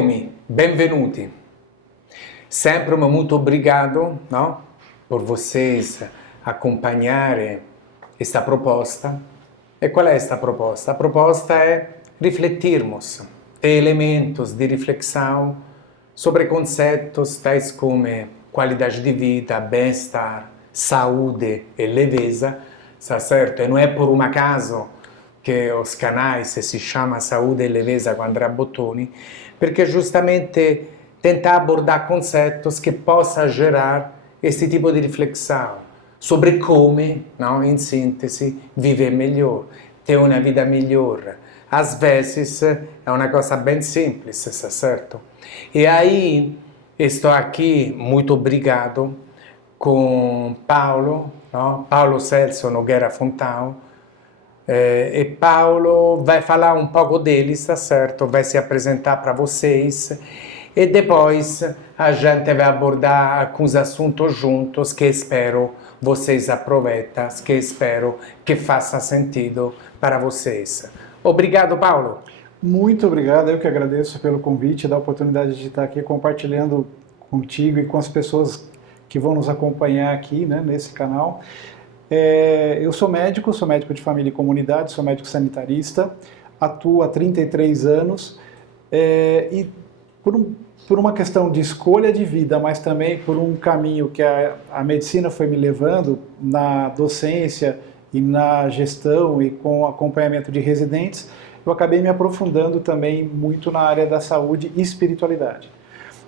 Eccomi, benvenuti. Sempre muito obrigado, no? Por vocês acompanhar esta proposta. E qual é esta proposta? A proposta é refletirmos, ter elementos de reflexão sobre conceitos tais como qualidade de vida, bem-estar, saúde e leveza, tá certo? E não é por um acaso che os canais si chiama Saúde e Leveza com Andrea Bottoni, perché giustamente tentar abordar conceitos que possa gerar esse tipo de reflexão sobre come, não, em síntese, viver melhor, ter uma vida melhor. Às vezes é uma coisa bem simples, tá certo? E aí estou aqui, muito obrigado, com Paulo, no? Paulo Celso Nogueira Fontão, e Paulo vai falar um pouco dele, está certo? Vai se apresentar para vocês e depois a gente vai abordar alguns assuntos juntos que espero vocês aproveitem, que espero que faça sentido para vocês. Obrigado, Paulo. Muito obrigado, eu que agradeço pelo convite, da oportunidade de estar aqui compartilhando contigo e com as pessoas que vão nos acompanhar aqui, né, nesse canal. Eu sou médico de família e comunidade, sou médico sanitarista, atuo há 33 anos e por uma questão de escolha de vida, mas também por um caminho que a medicina foi me levando na docência e na gestão e com acompanhamento de residentes, eu acabei me aprofundando também muito na área da saúde e espiritualidade.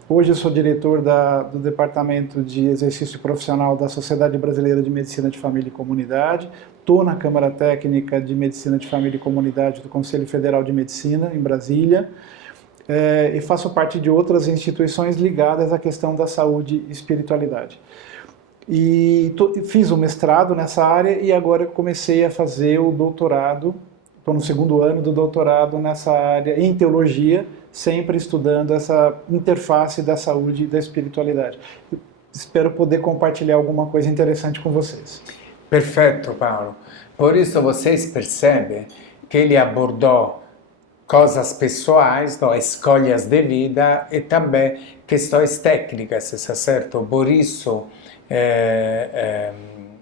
Hoje eu sou diretor do Departamento de Exercício Profissional da Sociedade Brasileira de Medicina de Família e Comunidade, estou na Câmara Técnica de Medicina de Família e Comunidade do Conselho Federal de Medicina, em Brasília, e faço parte de outras instituições ligadas à questão da saúde e espiritualidade. E fiz o mestrado nessa área e agora comecei a fazer o doutorado, estou no segundo ano do doutorado nessa área em teologia, sempre estudando essa interface da saúde e da espiritualidade. Espero poder compartilhar alguma coisa interessante com vocês. Perfeito, Paulo. Por isso vocês percebem que ele abordou coisas pessoais, escolhas de vida e também questões técnicas, certo? Por isso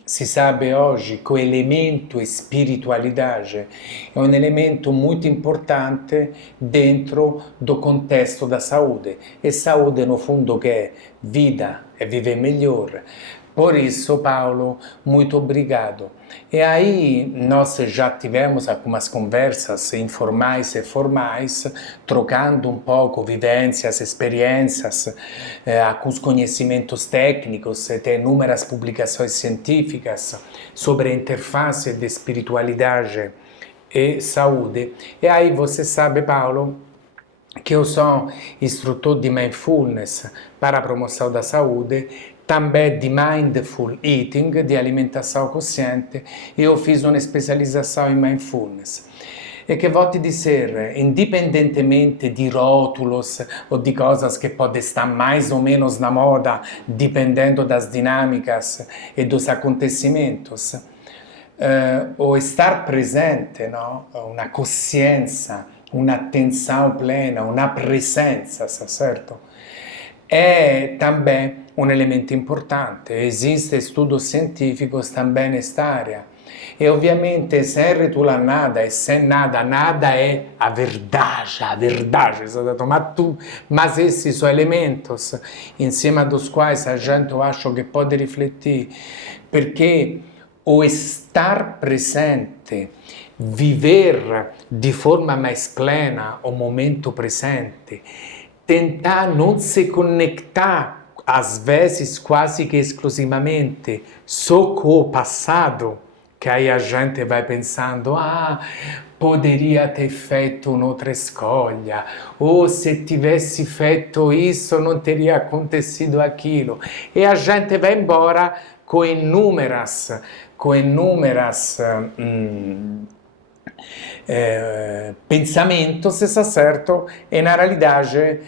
si sabe hoje que o elemento espiritualidade é um elemento muito importante dentro do contexto da saúde. E saúde, no fundo, que é vida, é viver melhor. Por isso, Paulo, muito obrigado. E aí, nós já tivemos algumas conversas informais e formais, trocando um pouco vivências, experiências, alguns conhecimentos técnicos, tem inúmeras publicações científicas sobre a interface de espiritualidade e saúde. E aí, você sabe, Paulo, que eu sou instrutor de mindfulness para a promoção da saúde, também de mindful eating, de alimentação consciente, e eu fiz uma especialização em mindfulness. E que vou te dizer, independentemente de rótulos ou de coisas que podem estar mais ou menos na moda, dependendo das dinâmicas e dos acontecimentos, o estar presente, no? Uma consciência, uma atenção plena, uma presença, certo? É também um elemento importante. Existem estudos científicos também nesta área. E ovviamente sem retolar nada e sem nada, nada é a verdade, mas esses são elementos em cima dos quais a gente acha que pode refletir, porque o estar presente, viver de forma mais plena o momento presente, tentar não se conectar, às vezes quase que exclusivamente, só com o passado, que aí a gente vai pensando, poderia ter feito outra escolha, ou se tivesse feito isso não teria acontecido aquilo. E a gente vai embora com inúmeras pensamentos, está certo? E na realidade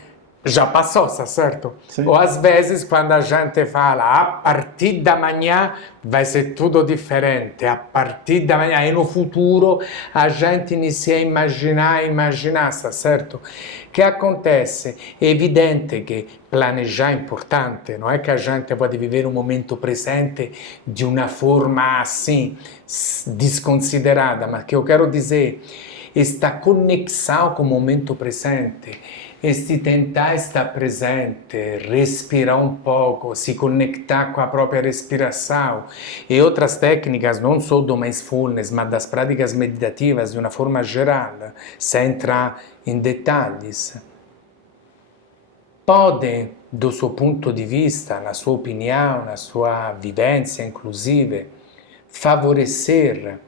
já passou, tá certo? Sim. Ou às vezes quando a gente fala a partir da manhã vai ser tudo diferente, a partir da manhã e no futuro a gente inicia a imaginar, tá certo? O que acontece? É evidente que planejar é importante, não é que a gente pode viver um momento presente de uma forma assim, desconsiderada, mas que eu quero dizer, esta conexão com o momento presente, este tentar estar presente, respirar um pouco, se conectar com a própria respiração e outras técnicas, não só do mindfulness, mas das práticas meditativas de uma forma geral, sem entrar em detalhes, podem, do seu ponto de vista, na sua opinião, na sua vivência inclusive, favorecer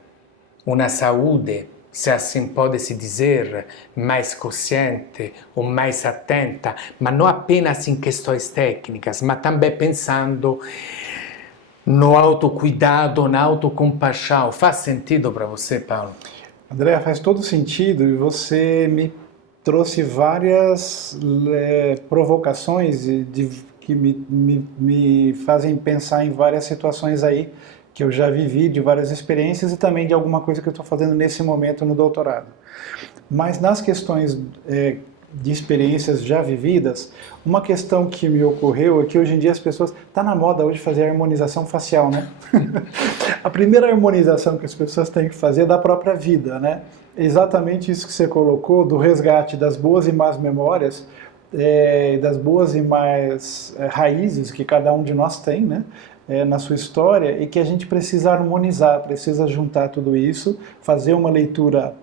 uma saúde, se assim pode se dizer, mais consciente ou mais atenta, mas não apenas em questões técnicas, mas também pensando no autocuidado, na autocompaixão. Faz sentido para você, Paulo? André, faz todo sentido e você me trouxe várias provocações que me fazem pensar em várias situações aí que eu já vivi, de várias experiências e também de alguma coisa que eu estou fazendo nesse momento no doutorado. Mas nas questões de experiências já vividas, uma questão que me ocorreu é que hoje em dia as pessoas... Está na moda hoje fazer a harmonização facial, né? A primeira harmonização que as pessoas têm que fazer é da própria vida, né? Exatamente isso que você colocou, do resgate das boas e más memórias, das boas e más raízes que cada um de nós tem, né? Na sua história, e que a gente precisa harmonizar, precisa juntar tudo isso, fazer uma leitura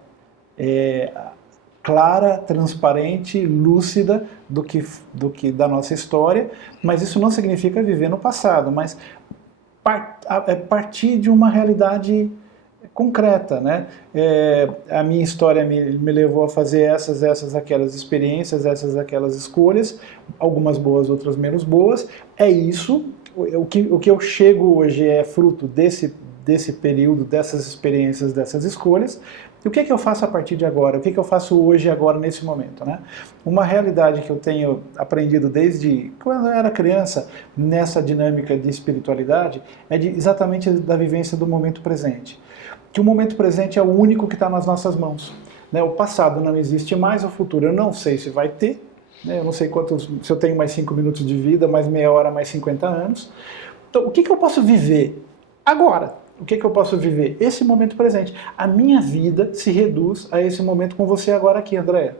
clara, transparente, lúcida do que da nossa história, mas isso não significa viver no passado, mas partir de uma realidade concreta, né? A minha história me levou a fazer aquelas experiências, aquelas escolhas, algumas boas, outras menos boas. É isso. O que eu chego hoje é fruto desse período, dessas experiências, dessas escolhas. E o que eu faço a partir de agora? O que eu faço hoje, agora, nesse momento, né? Uma realidade que eu tenho aprendido desde quando eu era criança, nessa dinâmica de espiritualidade, é exatamente da vivência do momento presente. Que o momento presente é o único que está nas nossas mãos, né? O passado não existe mais, o futuro eu não sei se vai ter, né? Eu não sei se eu tenho mais 5 minutos de vida, mais meia hora, mais 50 anos. Então, o que eu posso viver agora? O que eu posso viver? Esse momento presente. A minha vida se reduz a esse momento com você agora aqui, André.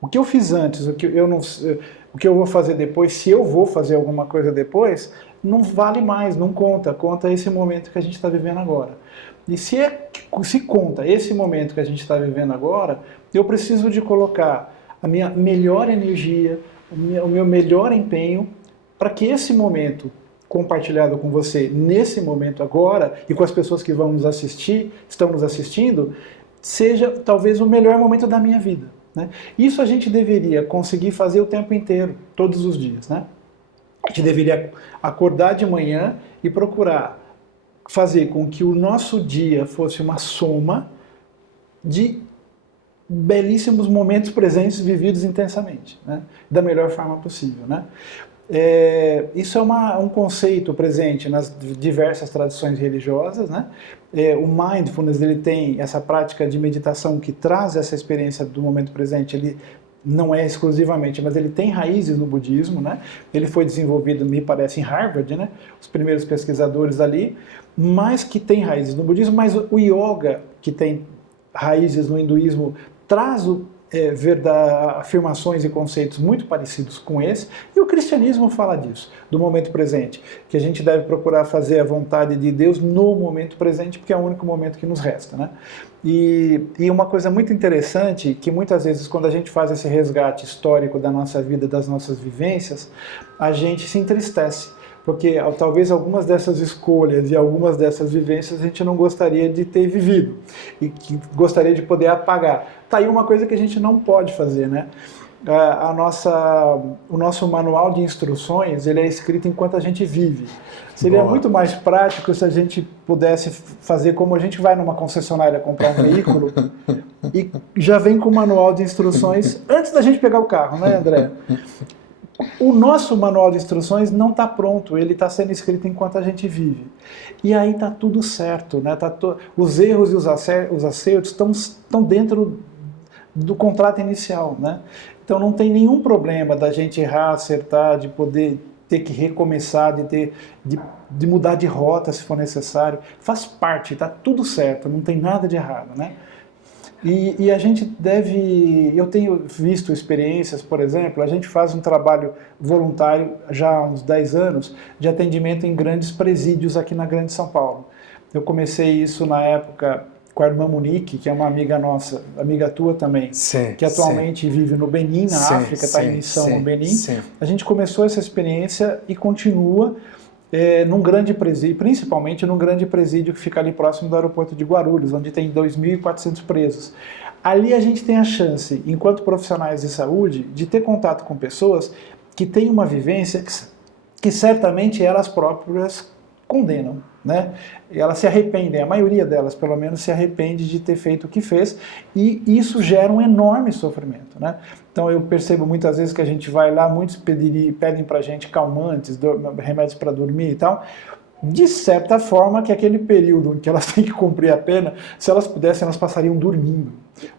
O que eu fiz antes, o que eu vou fazer depois, se eu vou fazer alguma coisa depois, não vale mais, não conta. Conta esse momento que a gente está vivendo agora. E se conta esse momento que a gente está vivendo agora, eu preciso de colocar a minha melhor energia, o meu melhor empenho, para que esse momento compartilhado com você nesse momento agora e com as pessoas que vão nos assistir, estão nos assistindo, seja talvez o melhor momento da minha vida, né? Isso a gente deveria conseguir fazer o tempo inteiro, todos os dias, né? A gente deveria acordar de manhã e procurar fazer com que o nosso dia fosse uma soma de belíssimos momentos presentes vividos intensamente, né? Da melhor forma possível, né? Isso é um conceito presente nas diversas tradições religiosas, né? O mindfulness, ele tem essa prática de meditação que traz essa experiência do momento presente. Ele não é exclusivamente, mas ele tem raízes no budismo, né? Ele foi desenvolvido, me parece, em Harvard, né? Os primeiros pesquisadores ali, mas que tem raízes no budismo. Mas o yoga, que tem raízes no hinduísmo, traz afirmações e conceitos muito parecidos com esse, e o cristianismo fala disso, do momento presente, que a gente deve procurar fazer a vontade de Deus no momento presente, porque é o único momento que nos resta, né? E uma coisa muito interessante, que muitas vezes quando a gente faz esse resgate histórico da nossa vida, das nossas vivências, a gente se entristece, porque talvez algumas dessas escolhas e algumas dessas vivências a gente não gostaria de ter vivido e que gostaria de poder apagar. Tá aí uma coisa que a gente não pode fazer, né? O nosso manual de instruções, ele é escrito enquanto a gente vive. Seria muito mais prático se a gente pudesse fazer como a gente vai numa concessionária comprar um veículo e já vem com o manual de instruções antes da gente pegar o carro, né, André? O nosso manual de instruções não está pronto, ele está sendo escrito enquanto a gente vive. E aí está tudo certo, né? Os erros e os acertos estão dentro do contrato inicial, né? Então não tem nenhum problema da gente errar, acertar, de poder ter que recomeçar, de mudar de rota se for necessário. Faz parte, está tudo certo, não tem nada de errado, né? E a gente deve... Eu tenho visto experiências, por exemplo, a gente faz um trabalho voluntário já há uns 10 anos de atendimento em grandes presídios aqui na Grande São Paulo. Eu comecei isso na época com a irmã Monique, que é uma amiga nossa, amiga tua também, sim, que atualmente vive no Benin, na África, está em missão no Benin. A gente começou essa experiência e continua num grande presídio, principalmente num grande presídio que fica ali próximo do aeroporto de Guarulhos, onde tem 2.400 presos. Ali a gente tem a chance, enquanto profissionais de saúde, de ter contato com pessoas que têm uma vivência que certamente elas próprias condenam, né? Elas se arrependem, a maioria delas pelo menos se arrepende de ter feito o que fez, e isso gera um enorme sofrimento, né? Então eu percebo muitas vezes que a gente vai lá, muitos pedem pra gente calmantes, remédios para dormir e tal, de certa forma que aquele período em que elas têm que cumprir a pena, se elas pudessem, elas passariam dormindo,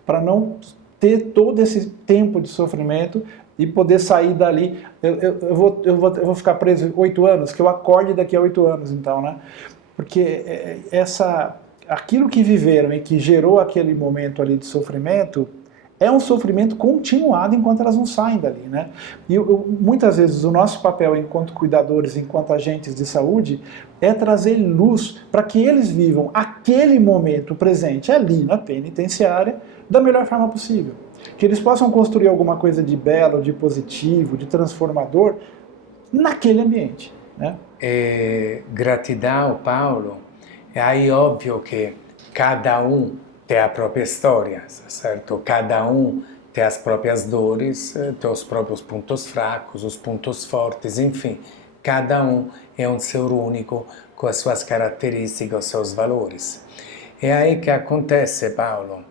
para não ter todo esse tempo de sofrimento e poder sair dali. Eu vou ficar preso 8 anos, que eu acorde daqui a 8 anos, então, né? Porque aquilo que viveram e que gerou aquele momento ali de sofrimento é um sofrimento continuado enquanto elas não saem dali, né? E muitas vezes o nosso papel enquanto cuidadores, enquanto agentes de saúde, é trazer luz para que eles vivam aquele momento presente ali na penitenciária da melhor forma possível. Que eles possam construir alguma coisa de belo, de positivo, de transformador naquele ambiente, né? Gratidão, Paulo. É aí óbvio que cada um tem a própria história, certo? Cada um tem as próprias dores, tem os próprios pontos fracos, os pontos fortes, enfim. Cada um é um ser único com as suas características, os seus valores. É aí que acontece, Paulo,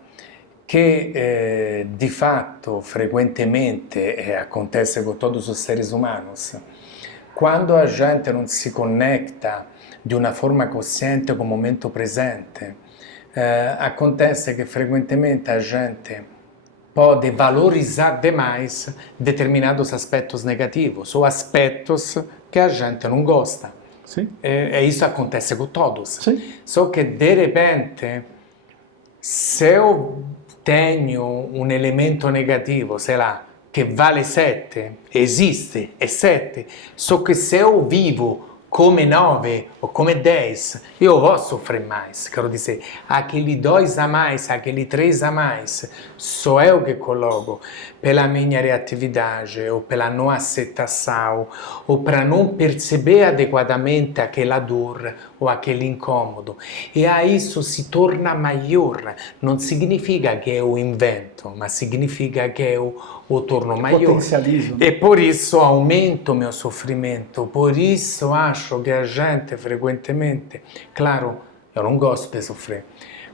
que de fato, frequentemente, acontece com todos os seres humanos, quando a gente não se conecta de uma forma consciente com o momento presente, acontece que frequentemente a gente pode valorizar demais determinados aspectos negativos ou aspectos que a gente não gosta. Sim. E isso acontece com todos. Sim. Só que de repente, se eu tenho um elemento negativo, sei lá, que vale 7, existe, é 7, só que se eu vivo come 9 ou come 10, io vou sofrer mais. Quero dizer, aquele 2 a mais, aquele 3 a mais, sou eu que coloco pela minha reatividade, ou pela não aceitação, ou para não perceber adequadamente aquela dor ou aquele incômodo. E aí isso se torna maior. Não significa que eu invento, mas significa que eu o torno maior. Potencializo. E por isso aumento o meu sofrimento, por isso acho que a gente frequentemente, claro, eu não gosto de sofrer,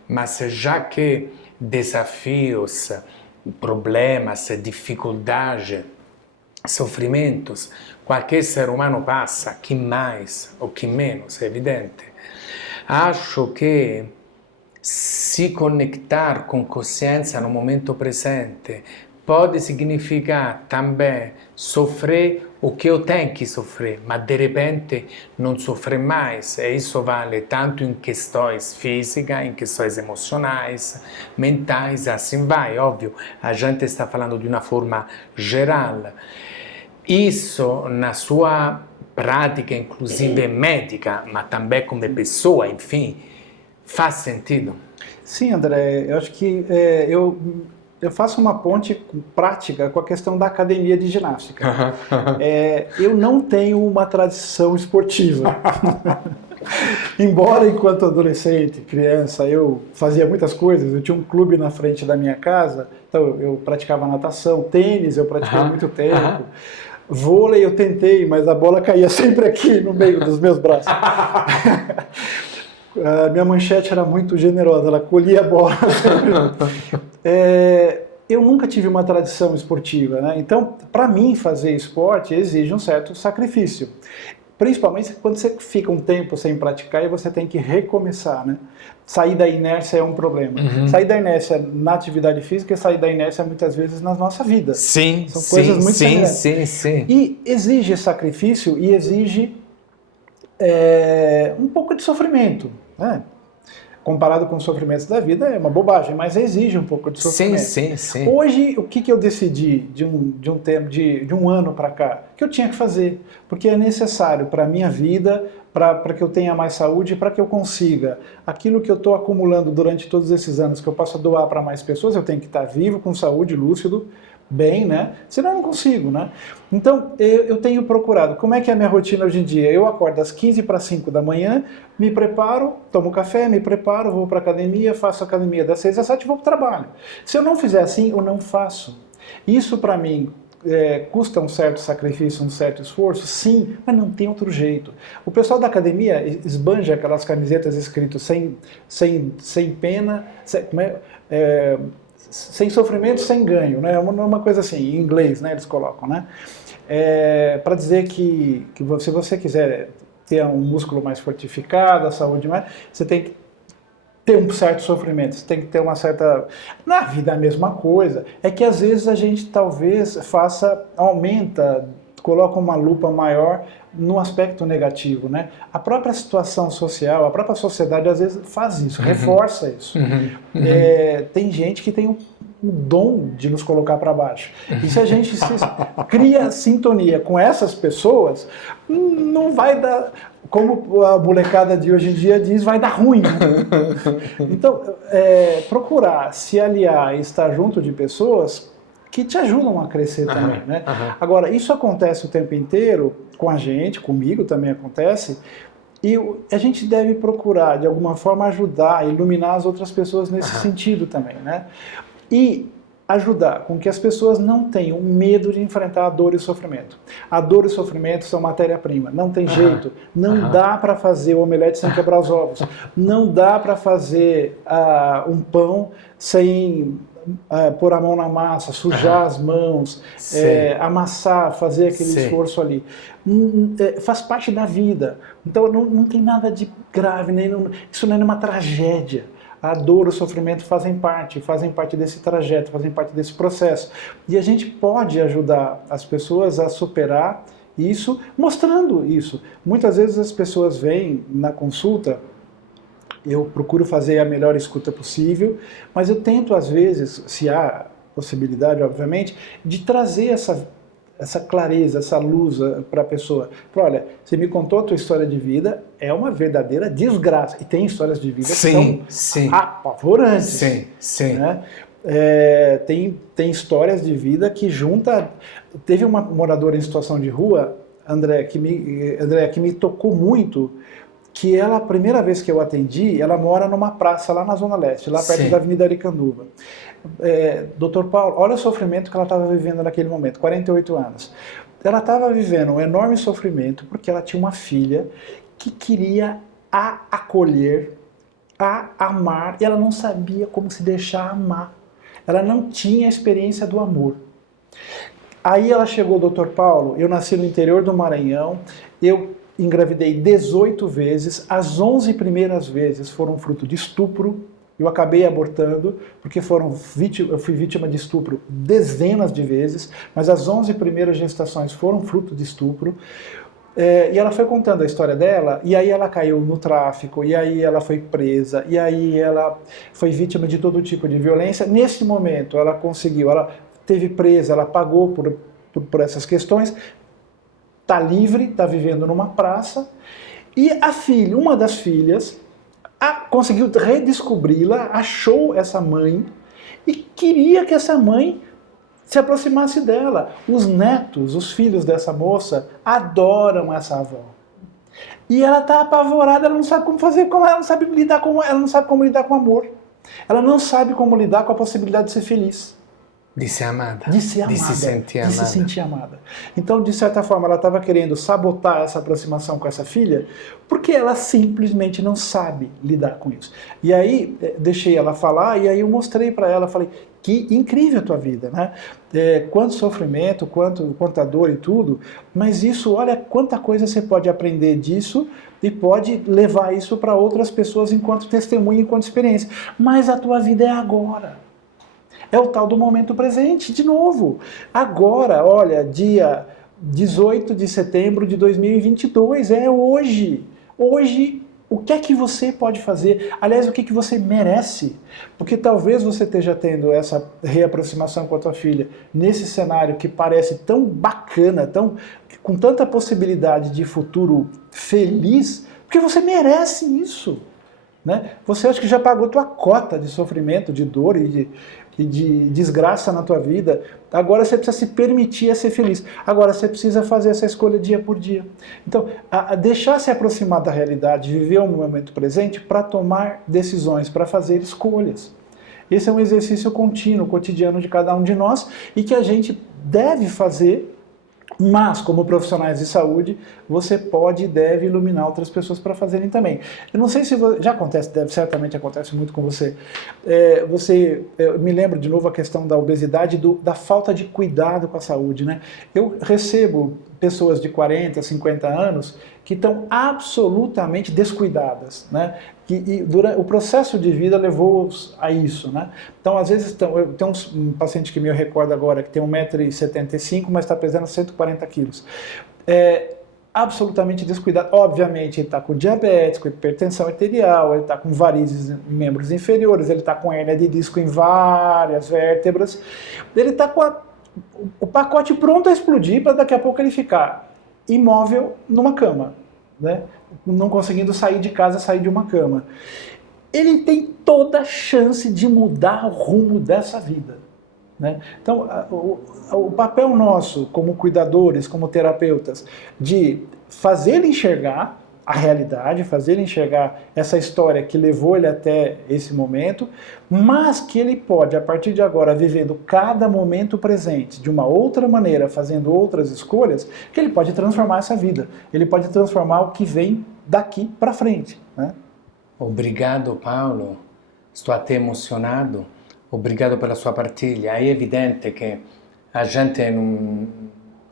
mas já que desafios, problemas, dificuldades, sofrimentos, qualquer ser humano passa, que mais ou que menos, é evidente. Acho que se conectar com consciência no momento presente pode significar também sofrer o que eu tenho que sofrer, mas de repente não sofrer mais. E isso vale tanto em questões físicas, em questões emocionais, mentais, assim vai. Óbvio, a gente está falando de uma forma geral. Isso na sua prática, inclusive médica, mas também como pessoa, enfim, faz sentido? Sim, André, eu acho que eu faço uma ponte prática com a questão da academia de ginástica. Eu não tenho uma tradição esportiva. Embora enquanto adolescente, criança, eu fazia muitas coisas, eu tinha um clube na frente da minha casa, então eu praticava natação, tênis eu pratiquei há muito tempo, vôlei eu tentei, mas a bola caía sempre aqui no meio dos meus braços. Minha manchete era muito generosa, ela colhia a bola. Eu nunca tive uma tradição esportiva, né? Então, para mim, fazer esporte exige um certo sacrifício. Principalmente quando você fica um tempo sem praticar e você tem que recomeçar, né? Sair da inércia é um problema. Sair da inércia na atividade física e sair da inércia muitas vezes na nossa vida. Sim, São coisas muito semelhantes. sim. E exige sacrifício e exige um pouco de sofrimento, né? Comparado com os sofrimentos da vida é uma bobagem, mas exige um pouco de sofrimento. Sim. Hoje, o que eu decidi de um ano para cá? Que eu tinha que fazer, porque é necessário para a minha vida, para que eu tenha mais saúde, para que eu consiga aquilo que eu estou acumulando durante todos esses anos, que eu possa doar para mais pessoas, eu tenho que estar vivo, com saúde, lúcido, bem, né? Senão eu não consigo, né? Então, eu tenho procurado. Como é que é a minha rotina hoje em dia? Eu acordo às 4:45 da manhã, me preparo, tomo café, me preparo, vou para a academia, faço academia das 6 às 7 e vou para o trabalho. Se eu não fizer assim, eu não faço. Isso, para mim, custa um certo sacrifício, um certo esforço? Sim, mas não tem outro jeito. O pessoal da academia esbanja aquelas camisetas escritas sem pena, sem sofrimento, sem ganho, né? Uma coisa assim, em inglês, né, eles colocam, né? Para dizer que se você quiser ter um músculo mais fortificado, a saúde mais, você tem que ter um certo sofrimento, você tem que ter uma certa... Na vida é a mesma coisa, é que às vezes a gente talvez coloca uma lupa maior no aspecto negativo, né? A própria situação social, a própria sociedade às vezes faz isso, reforça isso. Tem gente que tem um dom de nos colocar para baixo. E se a gente cria sintonia com essas pessoas, não vai dar... Como a molecada de hoje em dia diz, vai dar ruim. Então, procurar se aliar e estar junto de pessoas que te ajudam a crescer também, né? Agora, isso acontece o tempo inteiro com a gente, comigo também acontece, e a gente deve procurar, de alguma forma, ajudar, iluminar as outras pessoas nesse sentido também, né? E ajudar com que as pessoas não tenham medo de enfrentar a dor e o sofrimento. A dor e o sofrimento são matéria-prima, não tem jeito, não dá para fazer o omelete sem quebrar os ovos, não dá para fazer um pão sem pôr a mão na massa, sujar as mãos, amassar, fazer aquele esforço ali. Faz parte da vida. Então não tem nada de grave, isso não é uma tragédia. A dor, o sofrimento fazem parte desse trajeto, fazem parte desse processo. E a gente pode ajudar as pessoas a superar isso, mostrando isso. Muitas vezes as pessoas vêm na consulta, eu procuro fazer a melhor escuta possível, mas eu tento às vezes, se há possibilidade, obviamente, de trazer essa clareza, essa luz para a pessoa. Olha, você me contou a tua história de vida, é uma verdadeira desgraça. E tem histórias de vida que são apavorantes. Sim. Né? Tem histórias de vida que junta... Teve uma moradora em situação de rua, André, que me tocou muito, que ela, a primeira vez que eu atendi, ela mora numa praça lá na Zona Leste, lá perto da Avenida Aricanduva. Dr. Paulo, olha o sofrimento que ela estava vivendo naquele momento, 48 anos. Ela estava vivendo um enorme sofrimento porque ela tinha uma filha que queria a acolher, a amar, e ela não sabia como se deixar amar. Ela não tinha a experiência do amor. Aí ela chegou, Dr. Paulo, eu nasci no interior do Maranhão, eu engravidei 18 vezes, as 11 primeiras vezes foram fruto de estupro, eu acabei abortando, porque eu fui vítima de estupro dezenas de vezes, mas as 11 primeiras gestações foram fruto de estupro. E ela foi contando a história dela, e aí ela caiu no tráfico, e aí ela foi presa, e aí ela foi vítima de todo tipo de violência. Nesse momento ela teve presa, ela pagou por essas questões, está livre, está vivendo numa praça, e uma das filhas, conseguiu redescobri-la, achou essa mãe e queria que essa mãe se aproximasse dela. Os netos, os filhos dessa moça, adoram essa avó. E ela está apavorada, ela não sabe como fazer, ela não sabe lidar com amor. Ela não sabe como lidar com a possibilidade de ser feliz. De ser amada. De ser amada. De se sentir amada. De se sentir amada. Então, de certa forma, ela estava querendo sabotar essa aproximação com essa filha, porque ela simplesmente não sabe lidar com isso. E aí, deixei ela falar, e aí eu mostrei para ela, falei, que incrível a tua vida, né? Quanto sofrimento, quanta dor e tudo, mas isso, olha quanta coisa você pode aprender disso e pode levar isso para outras pessoas enquanto testemunha, enquanto experiência. Mas a tua vida é agora. É o tal do momento presente, de novo. Agora, olha, dia 18 de setembro de 2022, é hoje. Hoje, o que é que você pode fazer? Aliás, o que é que você merece? Porque talvez você esteja tendo essa reaproximação com a tua filha nesse cenário que parece tão bacana, com tanta possibilidade de futuro feliz, porque você merece isso. Né? Você acha que já pagou tua cota de sofrimento, de dor e de desgraça na tua vida. Agora você precisa se permitir a ser feliz. Agora você precisa fazer essa escolha dia por dia. Então, deixar se aproximar da realidade, viver o momento presente para tomar decisões, para fazer escolhas. Esse é um exercício contínuo, cotidiano de cada um de nós e que a gente deve fazer. Mas, como profissionais de saúde, você pode e deve iluminar outras pessoas para fazerem também. Eu não sei se já acontece, certamente acontece muito com você. Eu me lembro de novo a questão da obesidade, da falta de cuidado com a saúde, né? Eu recebo pessoas de 40, 50 anos que estão absolutamente descuidadas, né? O processo de vida levou-os a isso, né? Então, às vezes, eu tenho um paciente que me recordo agora, que tem 1,75 m, mas está pesando 140 quilos. Absolutamente descuidado. Obviamente, ele está com diabetes, com hipertensão arterial, ele está com varizes em membros inferiores, ele está com hérnia de disco em várias vértebras. Ele está com o pacote pronto a explodir para daqui a pouco ele ficar imóvel numa cama, né? Não conseguindo sair de casa, sair de uma cama. Ele tem toda a chance de mudar o rumo dessa vida, né? Então, o papel nosso como cuidadores, como terapeutas, de fazer ele enxergar a realidade, fazer ele enxergar essa história que levou ele até esse momento, mas que ele pode, a partir de agora, vivendo cada momento presente de uma outra maneira, fazendo outras escolhas, que ele pode transformar essa vida. Ele pode transformar o que vem daqui para frente, né? Obrigado, Paulo. Estou até emocionado. Obrigado pela sua partilha. É evidente que a gente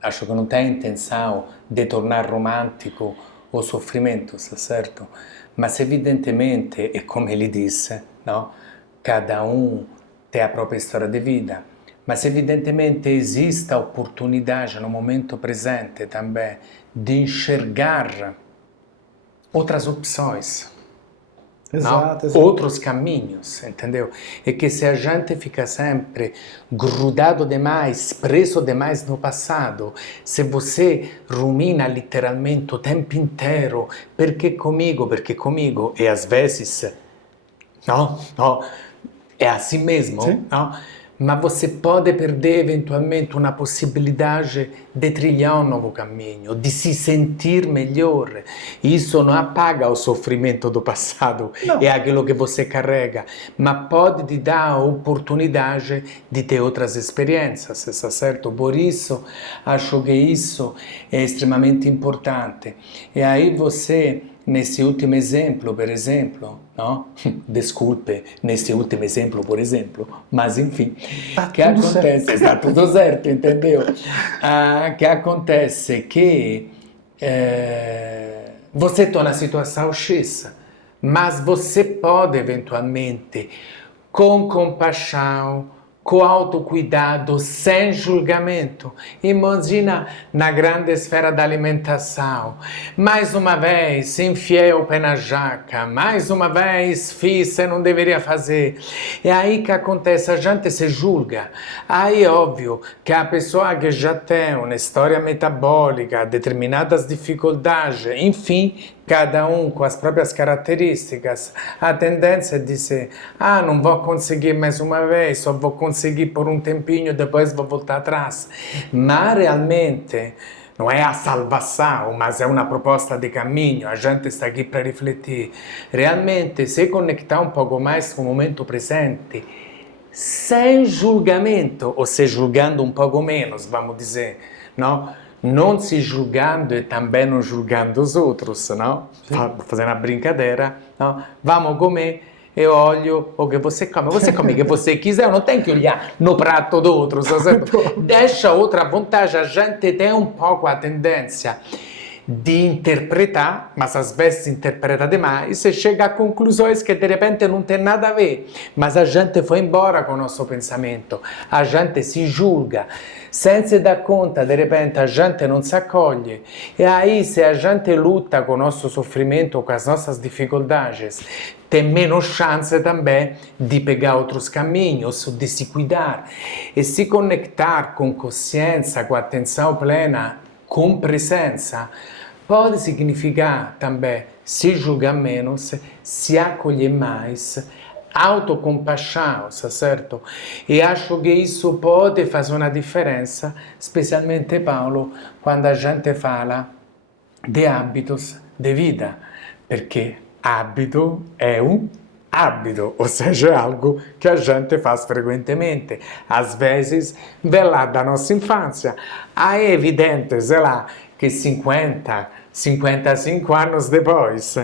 acho que não tem intenção de tornar romântico o sofrimento, certo? Mas evidentemente, e come ele disse, no? Cada um tem a própria história de vida, mas evidentemente existe a oportunidade no momento presente também de enxergar outras opções. Exato, exato. Outros caminhos, entendeu? E que se a gente fica sempre grudado demais, preso demais no passado, se você rumina literalmente o tempo inteiro, perché comigo, e às vezes, não, é assim mesmo, Sim. não? Mas você pode perder eventualmente uma possibilidade de trilhar um novo caminho, de se sentir melhor. Isso não apaga o sofrimento do passado, Não. é aquilo que você carrega, mas pode te dar a oportunidade de ter outras experiências, está certo? Por isso, acho que isso é extremamente importante. E aí você, nesse último exemplo, por exemplo, no? Desculpe, nesse último exemplo, por exemplo, mas enfim, que acontece, está tudo certo, entendeu? Que acontece que você está na situação X, mas você pode eventualmente, com compaixão, com autocuidado, sem julgamento. Imagina na grande esfera da alimentação. Mais uma vez, enfiei o pé na jaca. Mais uma vez, fiz e não deveria fazer. É aí que acontece, a gente se julga. Aí é óbvio que a pessoa que já tem uma história metabólica, determinadas dificuldades, enfim, cada um com as próprias características, a tendência é dizer, não vou conseguir mais uma vez, só vou conseguir por um tempinho, depois vou voltar atrás. Mas realmente não é a salvação, mas é uma proposta de caminho, a gente está aqui para refletir. Realmente, se conectar um pouco mais com o momento presente, sem julgamento, ou se julgando um pouco menos, vamos dizer, não? Não se julgando e também não julgando os outros, não? Fazendo a brincadeira, não? Vamos comer, eu olho o que você come o que você quiser, não tem que olhar no prato do outro, certo? Deixa outra vontade, a gente tem um pouco a tendência de interpretar, mas às vezes interpreta demais e chega a conclusões que de repente não tem nada a ver, mas a gente foi embora com o nosso pensamento, a gente se julga, sem se dar conta, de repente a gente não se acolhe, e aí se a gente luta com o nosso sofrimento, com as nossas dificuldades, tem menos chance também de pegar outros caminhos, de se cuidar e se conectar com consciência, com atenção plena, com presença, pode significar também se julgar menos, se acolher mais, autocompaixão, certo? E acho que isso pode fazer uma diferença, especialmente, Paulo, quando a gente fala de hábitos de vida, porque hábito é um hábito, ou seja, é algo que a gente faz frequentemente. Às vezes, vem lá da nossa infância. Aí é evidente, sei lá, que 55 anos depois,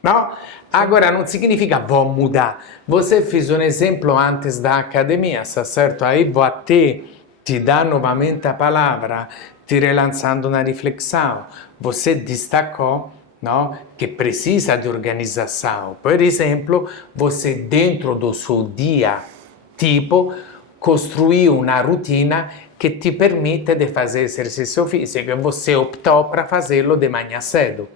não? Agora, não significa vou mudar. Você fez um exemplo antes da academia, certo? Aí vou até te dar novamente a palavra, te relançando uma reflexão. Você destacou, não? Que precisa de organização. Por exemplo, você dentro do seu dia tipo construir uma rotina que te permite de fazer exercício físico e você optou para fazê-lo de manhã cedo.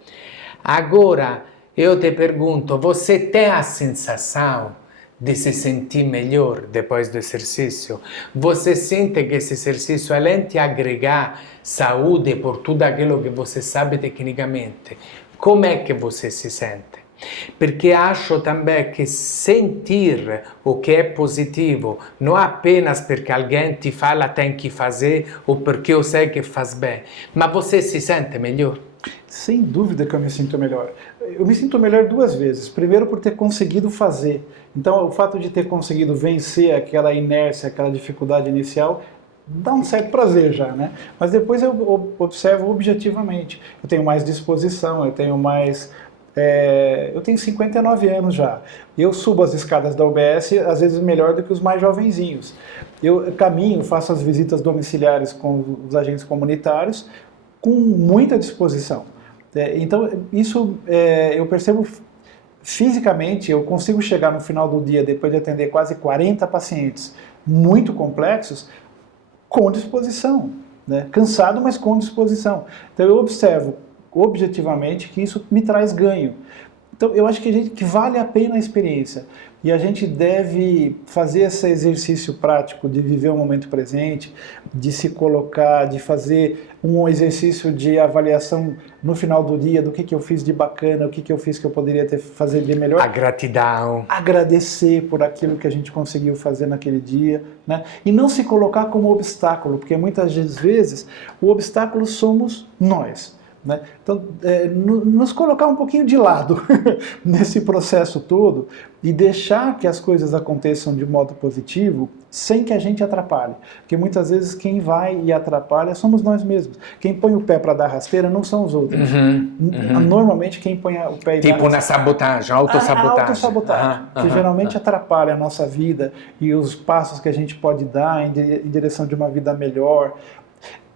Agora, eu te pergunto, você tem a sensação de se sentir melhor depois do exercício? Você sente que esse exercício, além de agregar saúde por tudo aquilo que você sabe tecnicamente, como é que você se sente? Porque acho também que sentir o que é positivo, não apenas porque alguém te fala tem que fazer ou porque eu sei que faz bem, mas você se sente melhor? Sem dúvida que eu me sinto melhor. Eu me sinto melhor duas vezes. Primeiro por ter conseguido fazer. Então o fato de ter conseguido vencer aquela inércia, aquela dificuldade inicial, dá um certo prazer já, né? Mas depois eu observo objetivamente. Eu tenho mais disposição, eu tenho mais... eu tenho 59 anos já. Eu subo as escadas da UBS, às vezes melhor do que os mais jovenzinhos. Eu caminho, faço as visitas domiciliares com os agentes comunitários com muita disposição. Então, isso eu percebo fisicamente, eu consigo chegar no final do dia, depois de atender quase 40 pacientes muito complexos, com disposição, né? Cansado, mas com disposição. Então eu observo objetivamente que isso me traz ganho. Então eu acho que vale a pena a experiência e a gente deve fazer esse exercício prático de viver o momento presente, de se colocar, de fazer um exercício de avaliação no final do dia do que eu fiz de bacana, o que eu fiz que eu poderia fazer de melhor. A gratidão. Agradecer por aquilo que a gente conseguiu fazer naquele dia, né? E não se colocar como obstáculo, porque muitas vezes o obstáculo somos nós. Né? Então, nos colocar um pouquinho de lado nesse processo todo e deixar que as coisas aconteçam de modo positivo sem que a gente atrapalhe. Porque muitas vezes quem vai e atrapalha somos nós mesmos. Quem põe o pé para dar rasteira não são os outros. Normalmente quem põe o pé e tipo dá na sabotagem, autossabotagem. Autossabotagem, que geralmente atrapalha a nossa vida e os passos que a gente pode dar em direção de uma vida melhor.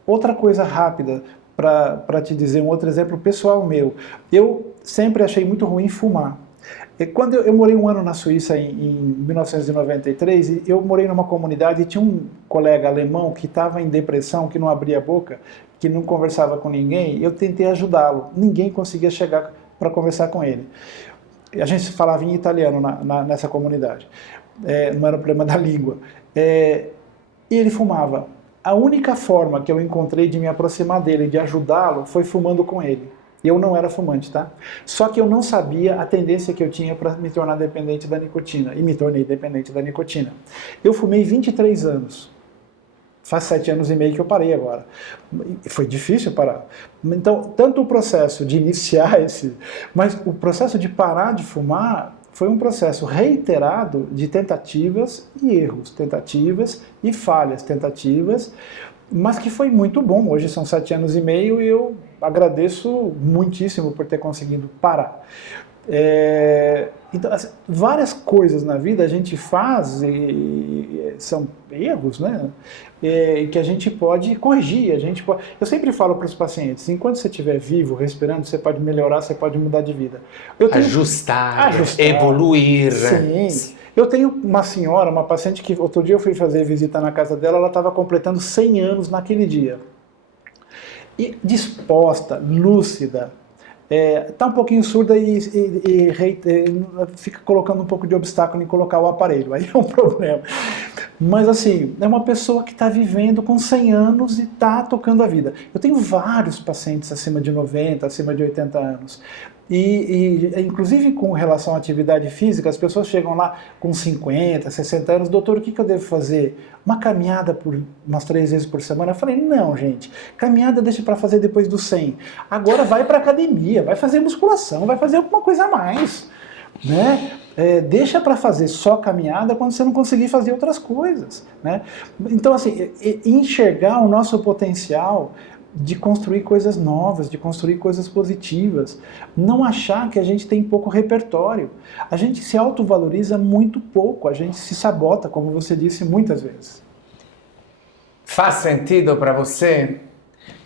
Outra coisa rápida, para te dizer um outro exemplo pessoal meu, eu sempre achei muito ruim fumar. Quando eu morei um ano na Suíça em 1993, e eu morei numa comunidade e tinha um colega alemão que estava em depressão, que não abria a boca, que não conversava com ninguém, eu tentei ajudá-lo, ninguém conseguia chegar para conversar com ele. A gente falava em italiano nessa comunidade, não era o problema da língua. E ele fumava. A única forma que eu encontrei de me aproximar dele, de ajudá-lo, foi fumando com ele. Eu não era fumante, tá? Só que eu não sabia a tendência que eu tinha para me tornar dependente da nicotina. E me tornei dependente da nicotina. Eu fumei 23 anos. Faz 7 anos e meio que eu parei agora. Foi difícil parar. Então, tanto o processo de iniciar mas o processo de parar de fumar foi um processo reiterado de tentativas e erros, tentativas e falhas, tentativas, mas que foi muito bom. Hoje são 7 anos e meio e eu agradeço muitíssimo por ter conseguido parar. Então, assim, várias coisas na vida a gente faz e são erros, né? Que a gente pode corrigir. Eu sempre falo para os pacientes: enquanto você estiver vivo, respirando, você pode melhorar, você pode mudar de vida. Ajustar, evoluir. Sim. Eu tenho uma senhora, uma paciente que outro dia eu fui fazer visita na casa dela, ela estava completando 100 anos naquele dia. E disposta, lúcida, está um pouquinho surda e fica colocando um pouco de obstáculo em colocar o aparelho, aí é um problema. Mas assim, é uma pessoa que está vivendo com 100 anos e está tocando a vida. Eu tenho vários pacientes acima de 90, acima de 80 anos. Inclusive com relação à atividade física, as pessoas chegam lá com 50, 60 anos, doutor, o que eu devo fazer? Uma caminhada por umas 3 vezes por semana? Eu falei, não, gente, caminhada deixa para fazer depois dos 100. Agora vai para academia, vai fazer musculação, vai fazer alguma coisa a mais, né? Deixa para fazer só caminhada quando você não conseguir fazer outras coisas, né? Então, assim, enxergar o nosso potencial de construir coisas novas, de construir coisas positivas. Não achar que a gente tem pouco repertório. A gente se autovaloriza muito pouco, a gente se sabota, como você disse muitas vezes. Faz sentido para você?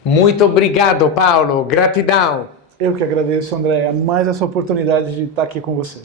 Muito obrigado, Paulo. Gratidão. Eu que agradeço, André, mais essa oportunidade de estar aqui com você.